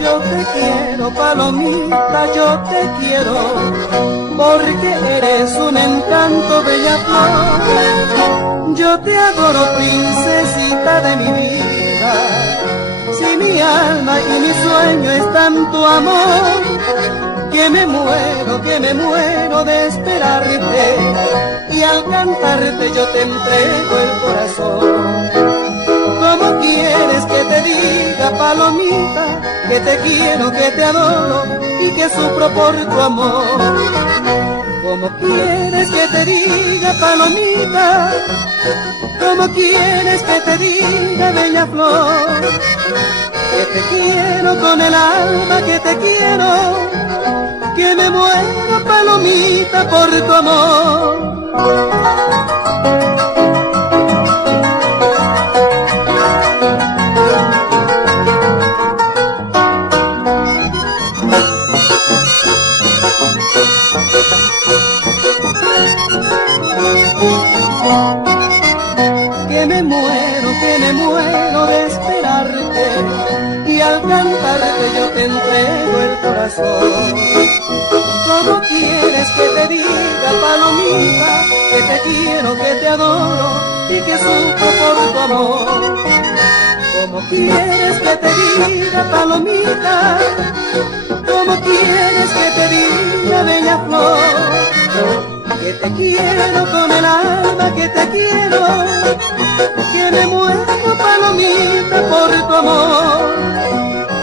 Yo te quiero, palomita, yo te quiero, porque eres un encanto, bella flor. Yo te adoro, princesita de mi vida. Si mi alma y mi sueño están en tu amor, que me muero de esperarte, y al cantarte yo te entrego el corazón. ¿Cómo quieres que te diga, palomita, que te quiero, que te adoro y que sufro por tu amor? ¿Cómo quieres que te diga, palomita? ¿Cómo quieres que te diga, bella flor? Que te quiero con el alma, que te quiero, que me muero, palomita, por tu amor. Que me muero de esperarte, y al cantarte yo te entrego el corazón. ¿Cómo quieres que te diga, palomita, que te quiero, que te adoro y que sufro por tu amor? ¿Cómo quieres que te diga, palomita? ¿Cómo quieres que te diga, bella flor? Que te quiero con el alma, que te quiero, que me muero, palomita, por tu amor,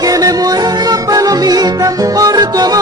que me muero, palomita, por tu amor.